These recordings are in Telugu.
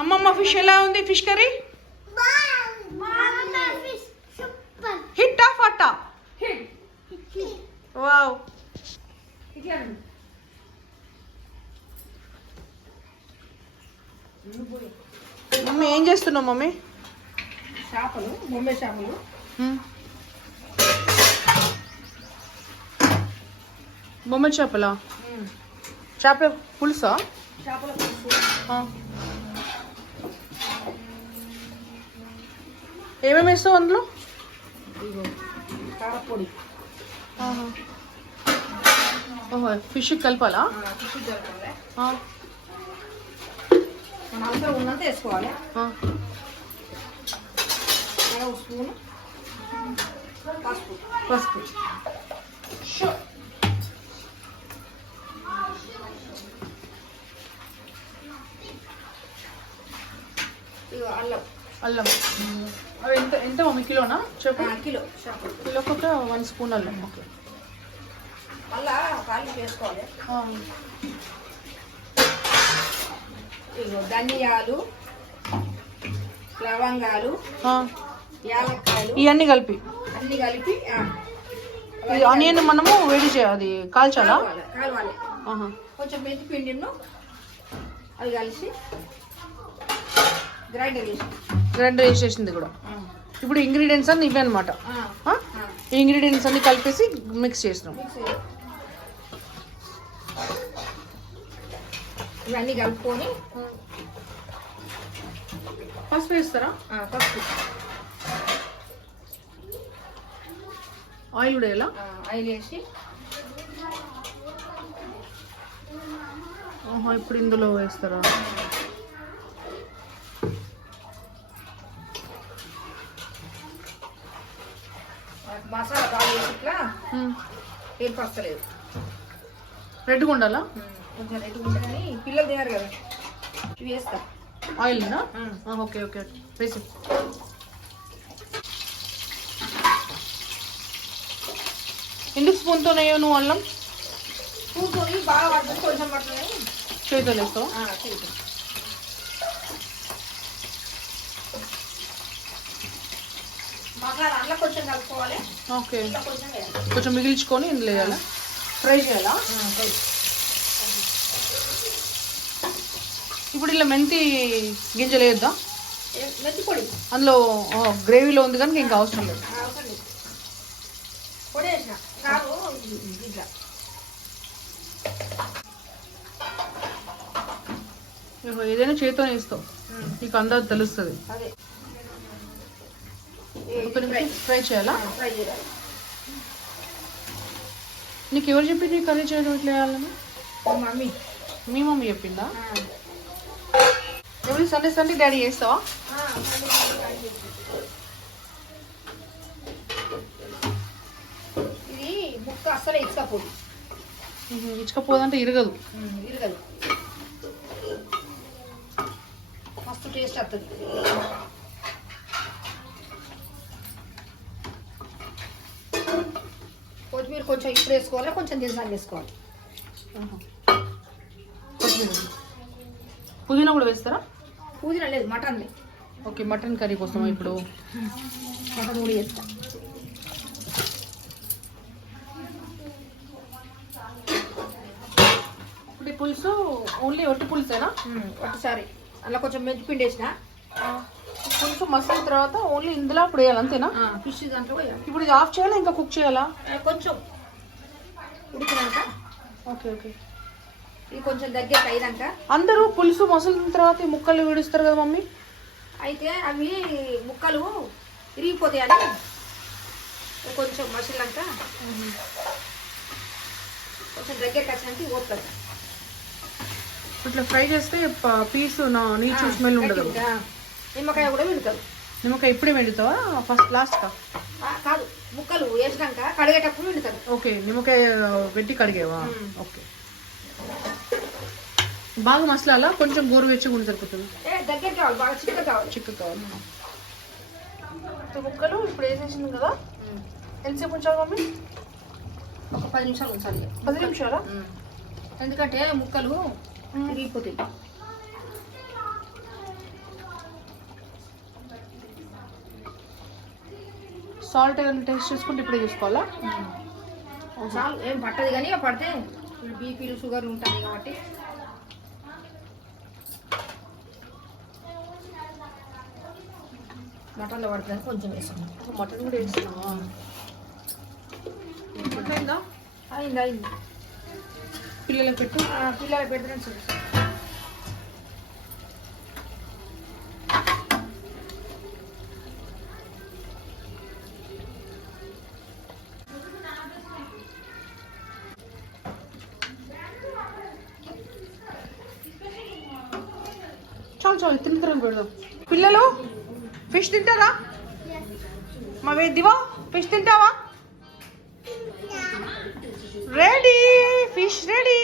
అమ్మమ్మ ఫిష్ ఎలా ఉంది? ఫిష్ కర్రీ హిట్ ఆఫ్ అట్టా వావ్ మమ్మీ ఏం చేస్తున్నావు మమ్మీ? చేపలు బొమ్మే చేపలు. మ్మ్. బొమ్మ చేపలా? చేపల పులుసా? చేపల పులుసు. ఏమేమి వేస్తావు అందులో? కారపొడి. ఓహో ఫిష్ కలపాలా? ఫిష్ ఉన్నంత వేసుకోవాలి. స్పూన్ పసుపు. పసుపు. అల్లం. అల్లం. అవి ఎంత ఎంత మమ్మీ కిలోనా? చెప్పు. కిలో కిలోకి ఒక వన్ స్పూన్ అల్లం. ఓకే. మళ్ళా ఆ. ఇగో ధనియాలు లవంగాలు. యాలక్కాయలు. ఇవన్నీ కలిపి. అన్ని కలిపి ఇది ఆనియన్ మనము వేడి చేయాలి అది కాల్చాలా? కలవాలి. కొంచెం మెంతి పిండిను అది కలిసి గ్రైండర్ చేసి. గ్రైండర్ వేసేసింది కూడా. ఇప్పుడు ఇంగ్రీడియంట్స్ అన్ని ఇవే అనమాట ఇంగ్రీడియంట్స్ అన్ని కలిపేసి మిక్స్ చేసినాం. ఇవన్నీ కలుపుకొని పసుపు వేస్తారా? పసుపు. ఆయిల్ కూడా ఆ, ఆయిల్ వేసి. ఇప్పుడు ఇందులో వేస్తారా? మసాలా బాగా వేసి ఇట్లా మ్మ్. ఏర్పరచలేదు రెడ్గా ఉండాలా? కొంచెం రెడ్డి ఉంటుంది కానీ పిల్లలు తినారు కదా. ఇవి వేస్తా. ఆయిల్నా ఆ. ఓకే ఓకే వేసి. ఎందుకు స్పూన్తో వేయవు నువ్వు అల్లం? కూర్చొని బాగా పడుతుంది కొంచెం పడుతుంది చేతితో వేస్తావు? చేద్దాం అందులో కొంచెం కలుపుకోవాలి. ఓకే. కొంచెం మిగిల్చుకొని ఇందులో వేయాలా? ఫ్రై చేయాలా. ఇప్పుడు ఇలా మెంతి గింజలు పొడి. అందులో గ్రేవీలో ఉంది కనుక ఇంకా అవసరం లేదు. ఏదైనా చేతితోనే వేస్తావు ఉమ్, నీకు అందరూ తెలుస్తుంది. అదే. ఒక నిమిషం ఫ్రై చేయాలా ఫ్రై చేయాలి? నీకు ఎవరు చెప్పింది నీ కర్రీ చేయడం ఇట్లా వేయాలని మా మమ్మీ. మీ మమ్మీ చెప్పిందా? ఎవ్రీ సండే సండే డాడీ చేస్తావా. ఇది ముక్క ఇచ్చకపోదు ఇచ్చకపోదంటే ఇరగదు. ఇరగదు. మస్తు టేస్ట్ వస్తుంది కొంచెం ఇప్పుడు వేసుకోవాలి? కొంచెం దింసాలు వేసుకోవాలి. పుదీనా కూడా వేస్తారా? పుదీనా లేదు మటన్ ఓకే మటన్ కర్రీ కోసం ఇప్పుడు? మటన్ కూడా వేస్తా ఇప్పుడు పులుసు ఓన్లీ ఒట్టి పులుసేనా? ఒకసారి అలా కొంచెం మెంతి పిండి వేసిన. పులుసు మసాల తర్వాత ఓన్లీ ఇందులో ఇప్పుడు వేయాలి అంతేనా? ఫిష్ దాంట్లో ఇప్పుడు ఇది ఆఫ్ చేయాలా ఇంకా కుక్ చేయాలా? కొంచెం. ఉడికినాక ఓకే ఓకే. ఇది కొంచెం దగ్గరకు అయినాక అందరూ పులుసు మసాలిన తర్వాత ఈ ముక్కలు విడుస్తారు కదా మమ్మీ? అయితే అవి ముక్కలు విరిగిపోతాయని కొంచెం మసిలినాక కొంచెం దగ్గరికి వచ్చినాక పోతుంది ఇట్లా ఫ్రై చేస్తే పీస్ నా నీచు స్మెల్ ఉండదు. నిమ్మకాయ కూడా విడతారు. నిమ్మకాయ ఇప్పుడే వెండుతావా? ఫస్ట్ లాస్ట్గా కాదు. ముక్కలు వేసినాక కడిగేటప్పుడు విడతారు ఓకే నిమ్మకాయ పెట్టి కడిగేవా. ఓకే. బాగా మసాలా కొంచెం గోరువెచ్చగా ఉండి సరిపోతుంది? ఏ దగ్గర కావాలి బాగా చిక్క కావాలి. చిక్క కావాలి. ముక్కలు ఇప్పుడు వేసేసింది కదా? ఎంతసేపు ఉంచాలి మమ్మీ? ఒక పది నిమిషాలు ఉంచాలి. పది నిమిషాలా? ఎందుకంటే ముక్కలు విరిగిపోతాయి సాల్ట్ ఏదైనా టేస్ట్ చేసుకుంటే ఇప్పుడే చూసుకోవాలా? చాలు ఏం పట్టదు కానీ పడితే బీపీలు షుగర్లు ఉంటాయి కాబట్టి. మటన్లో పడుతుంది కొంచెం వేసుకున్నాం. మటన్ కూడా వేస్తున్నావా? అయిందా అయింది? అయింది. పిల్లలకు పెట్టు. ఆ, పిల్లలు పెద్దనే కొంచెం చాలు పెడదాం. పిల్లలు ఫిష్ తింటారా? మా వే దివా ఫిష్ తింటావా? Ready fish ready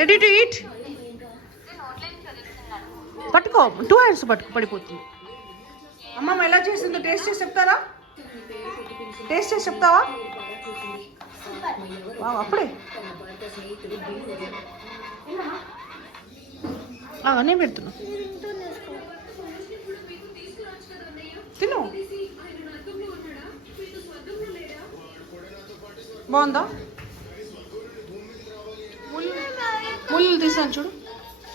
ready to eat పట్టుకో టూ హ్యాండ్స్ పట్టుకో పడిపోతుంది. అమ్మమ్మ ఎలా చేసిందో టేస్ట్ చేసి చెప్తారా? టేస్ట్ చేసి చెప్తావా? వావ్, అప్పుడే. అవన్నీ నేను పెడుతున్నా. తిను. బాగుందా? ముళ్ళు తీసాను చూడు.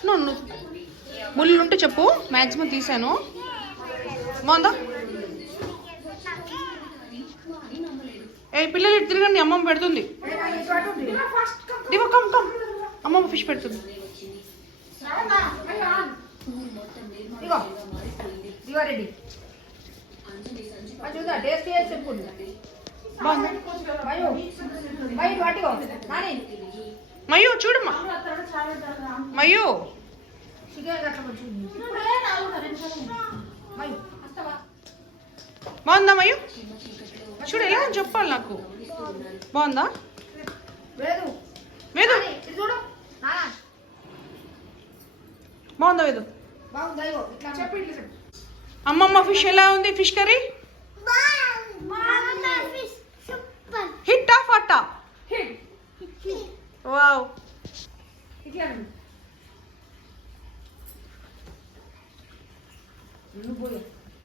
నువ్వు నువ్వు ముళ్ళు ఉంటే చెప్పు. మ్యాక్సిమం తీసాను. బాగుందా? ఏ పిల్లలు ఇటు తిరగండి. అమ్మమ్మ పెడుతుంది. దివ కమ్ కమ్ అమ్మమ్మ ఫిష్ పెడుతుంది. రెడీ చూద్దా టేస్ట్ చేసి మయూ. చూడమ్మా. మయూ. బాగుందా మయూ? చూడు ఎలా అని చెప్పాలి నాకు. బాగుందా? లేదు ఇది చూడు. బాగుందా చెప్పు అమ్మమ్మ ఫిష్ ఎలా ఉంది? Fish curry? హిట్ ఆఫ్ అట్టా వావ్ ఇట్లా అను. నువ్వు పోయి.